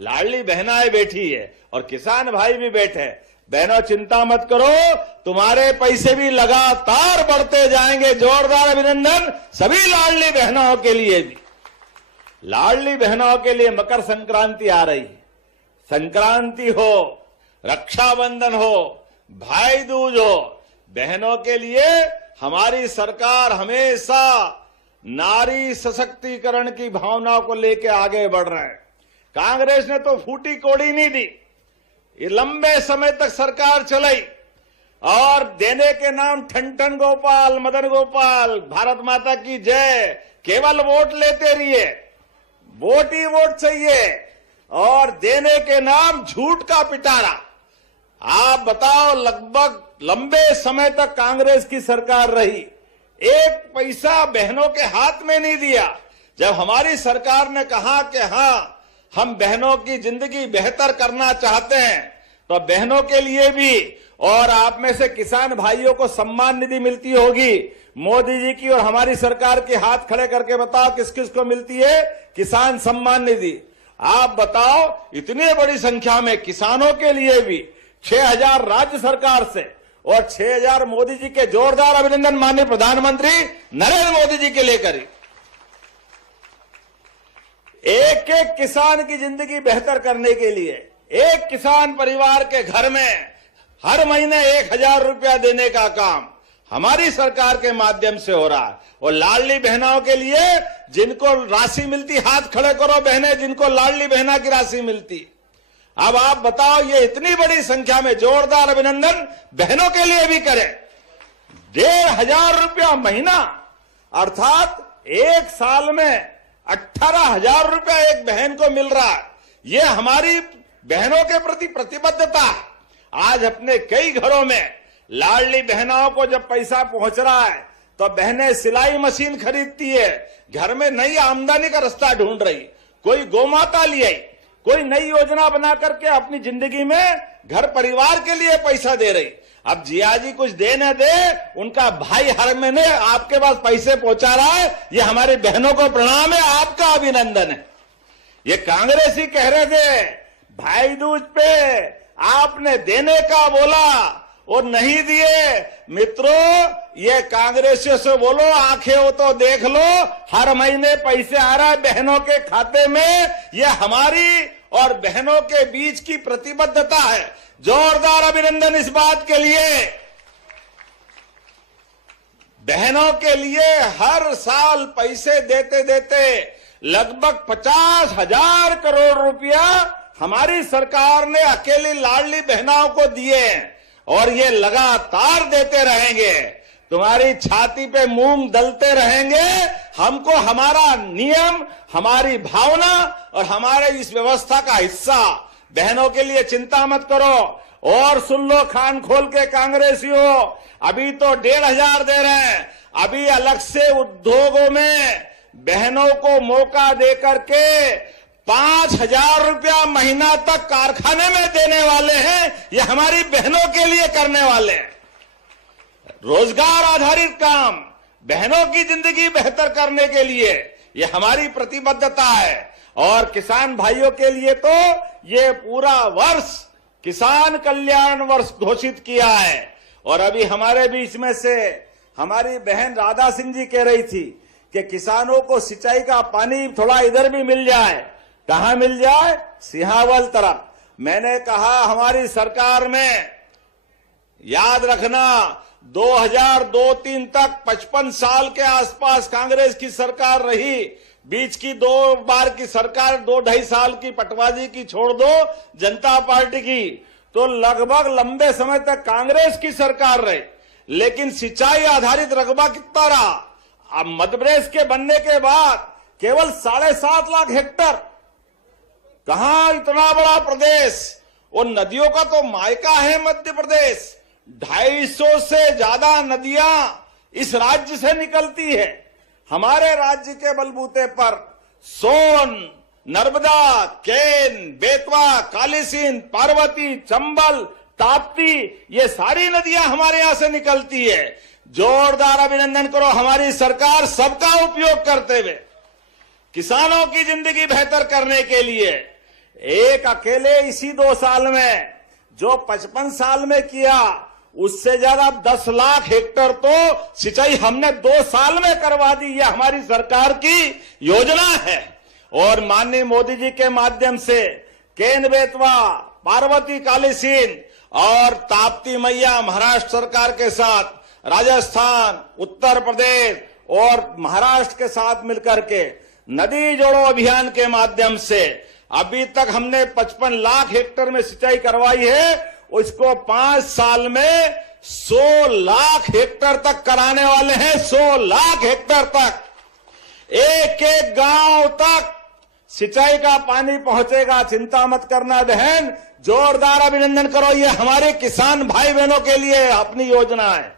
लाडली बहनाएं बैठी है और किसान भाई भी बैठे हैं। बहनों चिंता मत करो, तुम्हारे पैसे भी लगातार बढ़ते जाएंगे। जोरदार अभिनंदन सभी लाडली बहनों के लिए भी। लाडली बहनों के लिए मकर संक्रांति आ रही है। संक्रांति हो, रक्षाबंधन हो, भाई दूज हो, बहनों के लिए हमारी सरकार हमेशा नारी सशक्तिकरण की भावना को लेकर आगे बढ़ रहे हैं। कांग्रेस ने तो फूटी कोड़ी नहीं दी, ये लंबे समय तक सरकार चलाई और देने के नाम ठन ठन गोपाल, मदन गोपाल, भारत माता की जय, केवल वोट लेते रहिए, वोट ही वोट चाहिए और देने के नाम झूठ का पिटारा। आप बताओ, लगभग लंबे समय तक कांग्रेस की सरकार रही, एक पैसा बहनों के हाथ में नहीं दिया। जब हमारी सरकार ने कहा कि हाँ हम बहनों की जिंदगी बेहतर करना चाहते हैं, तो बहनों के लिए भी, और आप में से किसान भाइयों को सम्मान निधि मिलती होगी मोदी जी की और हमारी सरकार के, हाथ खड़े करके बताओ किस किस को मिलती है किसान सम्मान निधि। आप बताओ, इतनी बड़ी संख्या में किसानों के लिए भी 6,000 राज्य सरकार से और 6,000 मोदी जी के। जोरदार अभिनंदन माननीय प्रधानमंत्री नरेंद्र मोदी जी के लेकर। एक एक किसान की जिंदगी बेहतर करने के लिए एक किसान परिवार के घर में हर महीने 1,000 रुपया देने का काम हमारी सरकार के माध्यम से हो रहा है। और लाडली बहनों के लिए जिनको राशि मिलती, हाथ खड़े करो बहनें जिनको लाडली बहना की राशि मिलती। अब आप बताओ, ये इतनी बड़ी संख्या में जोरदार अभिनंदन बहनों के लिए भी करें। 1,500 रुपया महीना, अर्थात एक साल में 18,000 रुपया एक बहन को मिल रहा है। ये हमारी बहनों के प्रति प्रतिबद्धता है। आज अपने कई घरों में लाडली बहनों को जब पैसा पहुंच रहा है तो बहनें सिलाई मशीन खरीदती है, घर में नई आमदनी का रास्ता ढूंढ रही, कोई गोमाता ले आई, कोई नई योजना बना करके अपनी जिंदगी में घर परिवार के लिए पैसा दे रही। अब जिया जी कुछ दे न दे, उनका भाई हर महीने आपके पास पैसे पहुंचा रहा है। ये हमारी बहनों को प्रणाम है, आपका अभिनंदन है। ये कांग्रेसी कह रहे थे भाई दूज पे आपने देने का बोला और नहीं दिए। मित्रों, ये कांग्रेसियों से बोलो, आंखें हो तो देख लो, हर महीने पैसे आ रहा है बहनों के खाते में। ये हमारी और बहनों के बीच की प्रतिबद्धता है। जोरदार अभिनंदन इस बात के लिए। बहनों के लिए हर साल पैसे देते देते लगभग 50,000 करोड़ रुपया हमारी सरकार ने अकेली लाडली बहनों को दिए और ये लगातार देते रहेंगे। तुम्हारी छाती पे मूंग दलते रहेंगे। हमको हमारा नियम, हमारी भावना और हमारे इस व्यवस्था का हिस्सा। बहनों के लिए चिंता मत करो। और सुन लो कान खोल के कांग्रेसियों, अभी तो 1,500 दे रहे हैं, अभी अलग से उद्योगों में बहनों को मौका दे करके 5,000 रुपया महीना तक कारखाने में देने वाले हैं। ये हमारी बहनों के लिए करने वाले हैं। रोजगार आधारित काम, बहनों की जिंदगी बेहतर करने के लिए ये हमारी प्रतिबद्धता है। और किसान भाइयों के लिए तो ये पूरा वर्ष किसान कल्याण वर्ष घोषित किया है। और अभी हमारे बीच में से हमारी बहन राधा सिंह जी कह रही थी कि किसानों को सिंचाई का पानी थोड़ा इधर भी मिल जाए। कहां मिल जाए? सिहावल तरफ। मैंने कहा हमारी सरकार में, याद रखना, 2002-03 तक 55 साल के आसपास कांग्रेस की सरकार रही। बीच की 2 बार की सरकार, 2-2.5 साल की पटवाजी की छोड़ दो, जनता पार्टी की, तो लगभग लंबे समय तक कांग्रेस की सरकार रही। लेकिन सिंचाई आधारित रकबा कितना रहा? अब मध्य प्रदेश के बनने के बाद केवल 7.5 लाख हेक्टर। कहां इतना बड़ा प्रदेश, और नदियों का तो मायका है मध्य प्रदेश। 250 से ज्यादा नदियां इस राज्य से निकलती है। हमारे राज्य के बलबूते पर सोन, नर्मदा, केन, बेतवा, कालीसिंध, पार्वती, चंबल, ताप्ती, ये सारी नदियां हमारे यहां से निकलती है। जोरदार अभिनंदन करो हमारी सरकार सबका उपयोग करते हुए किसानों की जिंदगी बेहतर करने के लिए एक अकेले इसी 2 साल में जो 55 साल में किया, उससे ज्यादा 10 लाख हेक्टेयर तो सिंचाई हमने 2 साल में करवा दी। यह हमारी सरकार की योजना है। और माननीय मोदी जी के माध्यम से केन बेतवा, पार्वती कालीसिंध और ताप्ती मैया महाराष्ट्र सरकार के साथ, राजस्थान, उत्तर प्रदेश और महाराष्ट्र के साथ मिलकर के नदी जोड़ो अभियान के माध्यम से अभी तक हमने 55 लाख हेक्टेयर में सिंचाई करवाई है। उसको 5 साल में 100 लाख हेक्टेयर तक कराने वाले हैं। 100 लाख हेक्टेयर तक, एक एक गांव तक सिंचाई का पानी पहुंचेगा। चिंता मत करना बहन, जोरदार अभिनंदन करो। ये हमारे किसान भाई बहनों के लिए अपनी योजना है।